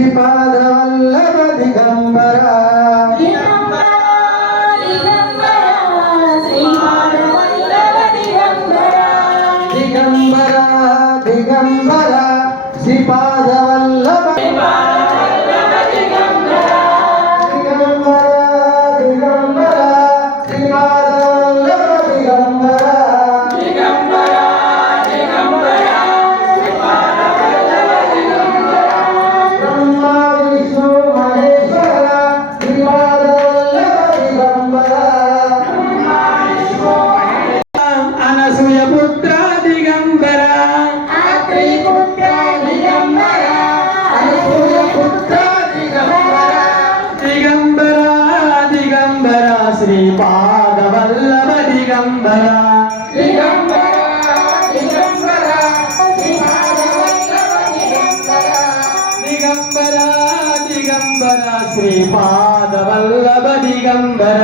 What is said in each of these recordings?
Sripada Vallabha దిగంబర దిగంబర దిగంబర Sripada Vallabha Sripada Vallabha దిగంబర దిగంబర దిగంబర దిగంబర దిగంబర Sripada Vallabha దిగంబర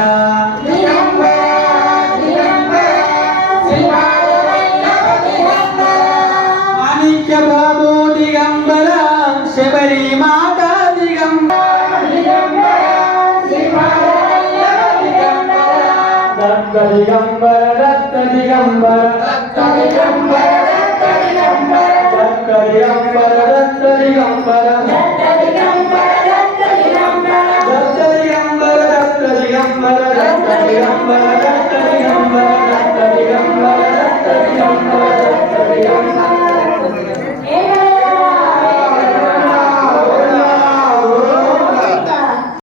మాణిక్య బాబు దిగంబర Sabari మాత దిగంబర దత్త దిగంబర దత్త దిగంబర దత్త దిగంబర దత్త దిగంబర దత్త దిగంబర దత్త దిగంబర దత్త దిగంబర దత్త దిగంబర దత్త దిగంబర దత్త దిగంబర దత్త దిగంబర దత్త దిగంబర దత్త దిగంబర దత్త దిగంబర దత్త దిగంబర